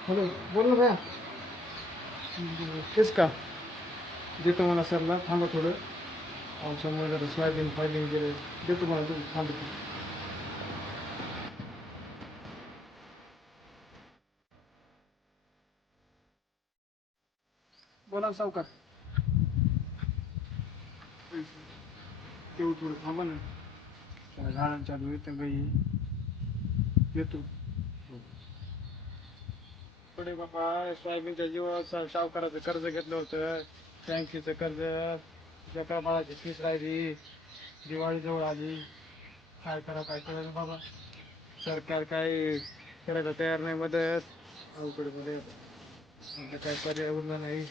Hello बोल ना भैया. तेच का देतो मला सरला थांबा थोडं पावसामुळे जरा सोयाबीन फायबिन गेले देतो मला तुम्ही थांबतो. बोला सावकार तेवढं थोडं थांबा ना त्या झाडांच्या येतं गाई येतो. पुढे बाबा सोयाबीनच्या जीवावर सावकाराचं कर्ज घेतलं होतं बँकेचं कर्ज जका बाळाची फीस राहिली दिवाळी जवळ आली काय करा काय करायचं बाबा सरकार काय करायला तयार नाही मदत अवघड मध्ये आता काय पर्याय उरला नाही.